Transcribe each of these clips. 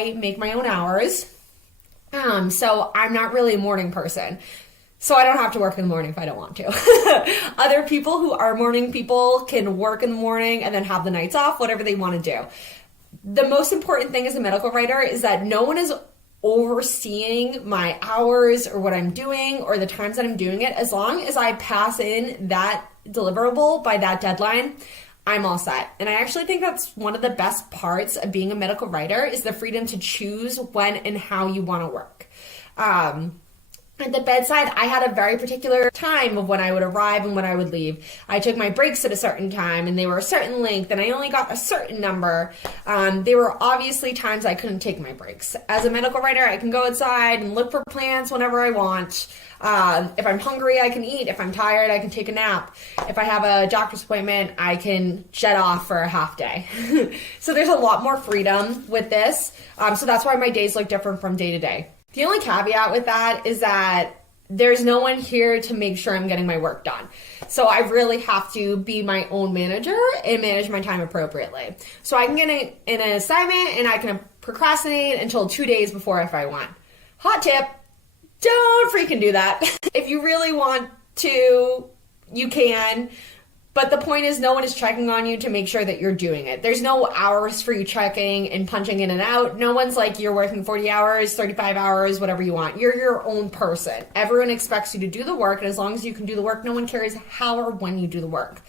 I make my own hours. So I'm not really a morning person. So I don't have to work in the morning if I don't want to. Other people who are morning people can work in the morning and then have the nights off, whatever they want to do. The most important thing as a medical writer is that no one is overseeing my hours or what I'm doing or the times that I'm doing it. As long as I pass in that deliverable by that deadline, I'm all set. And I actually think that's one of the best parts of being a medical writer is the freedom to choose when and how you want to work. At the bedside, I had a very particular time of when I would arrive and when I would leave. I took my breaks at a certain time and they were a certain length and I only got a certain number. There were obviously times I couldn't take my breaks. As a medical writer, I can go outside and look for plants whenever I want. If I'm hungry, I can eat. If I'm tired, I can take a nap. If I have a doctor's appointment, I can jet off for a half day. So there's a lot more freedom with this. So that's why my days look different from day to day. The only caveat with that is that there's no one here to make sure I'm getting my work done. So I really have to be my own manager and manage my time appropriately. So I can get an assignment and I can procrastinate until 2 days before if I want. Hot tip, don't freaking do that. If you really want to, you can. But the point is no one is checking on you to make sure that you're doing it. There's no hours for you checking and punching in and out. No one's like you're working 40 hours, 35 hours, whatever you want. You're your own person. Everyone expects you to do the work, and as long as you can do the work, no one cares how or when you do the work.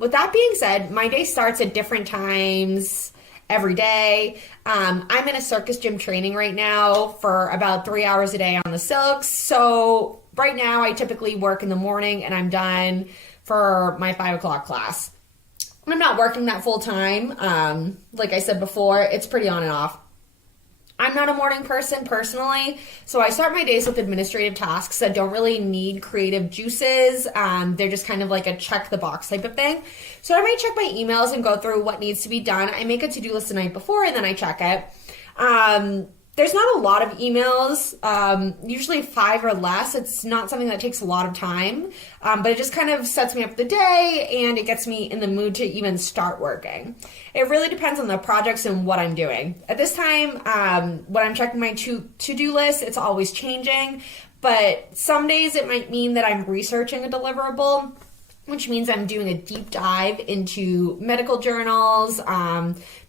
With that being said, my day starts at different times every day. I'm in a circus gym training right now for about 3 hours a day on the silks. So right now I typically work in the morning and I'm done for my 5 o'clock class. I'm not working that full time. Like I said before, it's pretty on and off. I'm not a morning person personally, so I start my days with administrative tasks that don't really need creative juices. They're just kind of like a check the box type of thing. So I might check my emails and go through what needs to be done. I make a to-do list the night before and then I check it. There's not a lot of emails, usually 5 or less. It's not something that takes a lot of time, but it just kind of sets me up the day and it gets me in the mood to even start working. It really depends on the projects and what I'm doing. At this time, when I'm checking my to-do list, it's always changing, but some days it might mean that I'm researching a deliverable, which means I'm doing a deep dive into medical journals,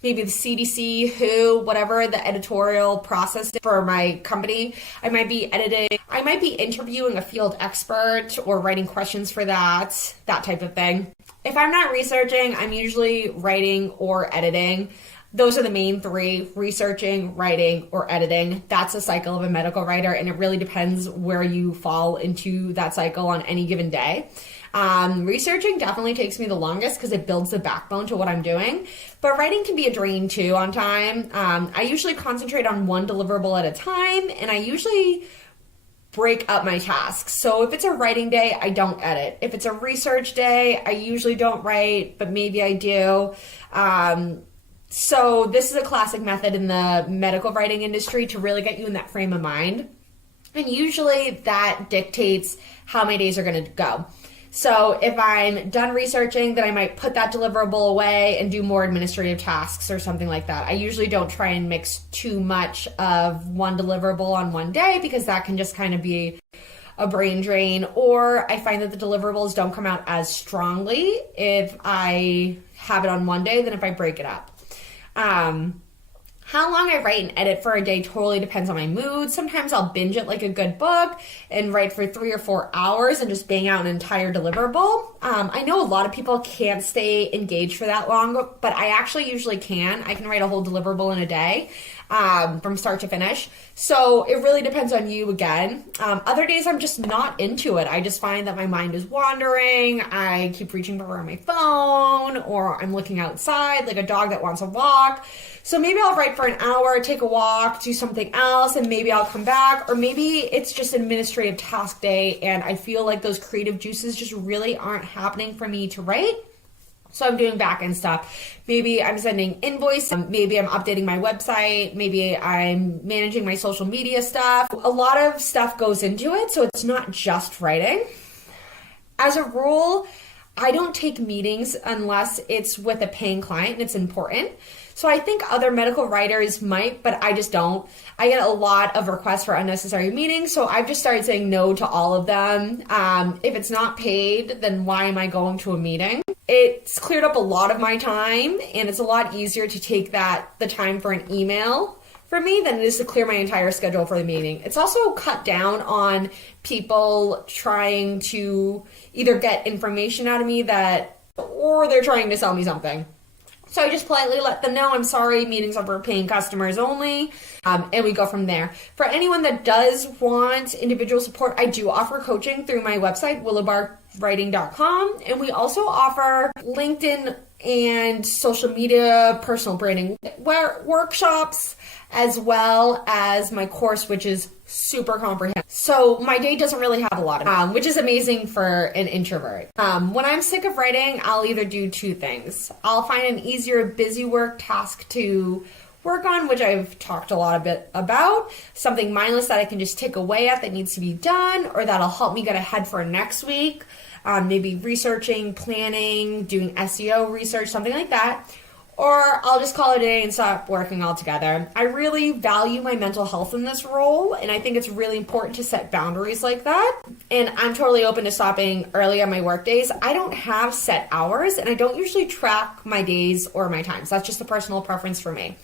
maybe the CDC, WHO, whatever the editorial process is for my company. I might be editing, I might be interviewing a field expert or writing questions for that type of thing. If I'm not researching, I'm usually writing or editing. Those are the main three: researching, writing, or editing. That's a cycle of a medical writer, and it really depends where you fall into that cycle on any given day. Researching definitely takes me the longest because it builds the backbone to what I'm doing, but writing can be a drain too on time. I usually concentrate on one deliverable at a time, and I usually break up my tasks. So if it's a writing day, I don't edit. If it's a research day, I usually don't write, but maybe I do. So this is a classic method in the medical writing industry to really get you in that frame of mind. And usually that dictates how my days are going to go. So if I'm done researching, then I might put that deliverable away and do more administrative tasks or something like that. I usually don't try and mix too much of one deliverable on one day because that can just kind of be a brain drain, or I find that the deliverables don't come out as strongly if I have it on one day than if I break it up. How long I write and edit for a day totally depends on my mood. Sometimes I'll binge it like a good book and write for 3 or 4 hours and just bang out an entire deliverable. I know a lot of people can't stay engaged for that long, but I actually usually can. I can write a whole deliverable in a day. From start to finish. So it really depends on you again. Other days I'm just not into it. I just find that my mind is wandering. I keep reaching over on my phone, or I'm looking outside like a dog that wants a walk. So maybe I'll write for an hour, take a walk, do something else, and maybe I'll come back. Or maybe it's just an administrative task day and I feel like those creative juices just really aren't happening for me to write. So I'm doing back-end stuff. Maybe I'm sending invoices. Maybe I'm updating my website. Maybe I'm managing my social media stuff. A lot of stuff goes into it, so it's not just writing. As a rule, I don't take meetings unless it's with a paying client and it's important. So I think other medical writers might, but I just don't. I get a lot of requests for unnecessary meetings, so I've just started saying no to all of them. If it's not paid, then why am I going to a meeting? It's cleared up a lot of my time, and it's a lot easier to take the time for an email for me than it is to clear my entire schedule for the meeting. It's also cut down on people trying to either get information out of me or they're trying to sell me something. So I just politely let them know, I'm sorry, meetings are for paying customers only, and we go from there. For anyone that does want individual support, I do offer coaching through my website, willowbarwriting.com, and we also offer LinkedIn and social media, personal branding workshops, as well as my course, which is super comprehensive. So my day doesn't really have a lot of which is amazing for an introvert. When I'm sick of writing, I'll either do two things. I'll find an easier busy work task to work on, which I've talked a bit about, something mindless that I can just tick away at that needs to be done, or that'll help me get ahead for next week. Maybe researching, planning, doing SEO research, something like that. Or I'll just call it a day and stop working altogether. I really value my mental health in this role, and I think it's really important to set boundaries like that. And I'm totally open to stopping early on my work days. I don't have set hours, and I don't usually track my days or my times. That's just a personal preference for me.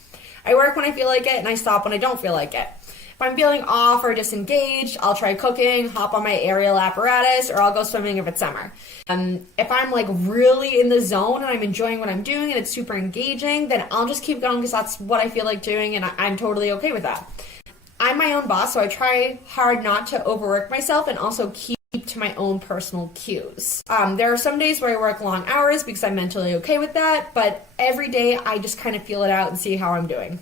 I work when I feel like it, and I stop when I don't feel like it. If I'm feeling off or disengaged, I'll try cooking, hop on my aerial apparatus, or I'll go swimming if it's summer. If I'm like really in the zone and I'm enjoying what I'm doing and it's super engaging, then I'll just keep going because that's what I feel like doing, and I'm totally okay with that. I'm my own boss, so I try hard not to overwork myself and also keep to my own personal cues. There are some days where I work long hours because I'm mentally okay with that, but every day I just kind of feel it out and see how I'm doing.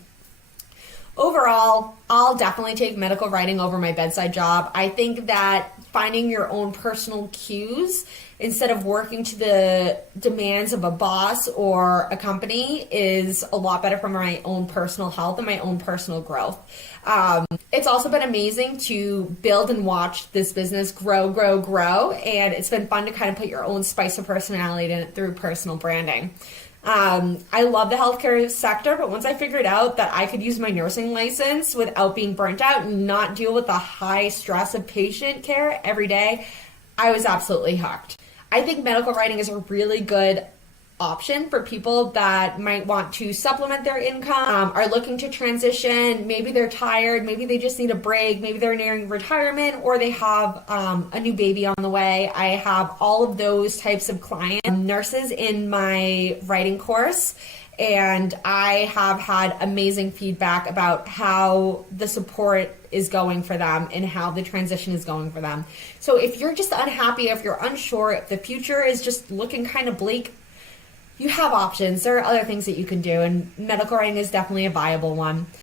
Overall, I'll definitely take medical writing over my bedside job. I think that finding your own personal cues instead of working to the demands of a boss or a company is a lot better for my own personal health and my own personal growth. It's also been amazing to build and watch this business grow, and it's been fun to kind of put your own spice of personality in it through personal branding. I love the healthcare sector, but once I figured out that I could use my nursing license without being burnt out and not deal with the high stress of patient care every day, I was absolutely hooked. I think medical writing is a really good option for people that might want to supplement their income, are looking to transition, maybe they're tired, maybe they just need a break, maybe they're nearing retirement, or they have a new baby on the way. I have all of those types of clients, nurses in my writing course, and I have had amazing feedback about how the support is going for them and how the transition is going for them. So if you're just unhappy, if you're unsure, if the future is just looking kind of bleak, you have options. There are other things that you can do, and medical writing is definitely a viable one.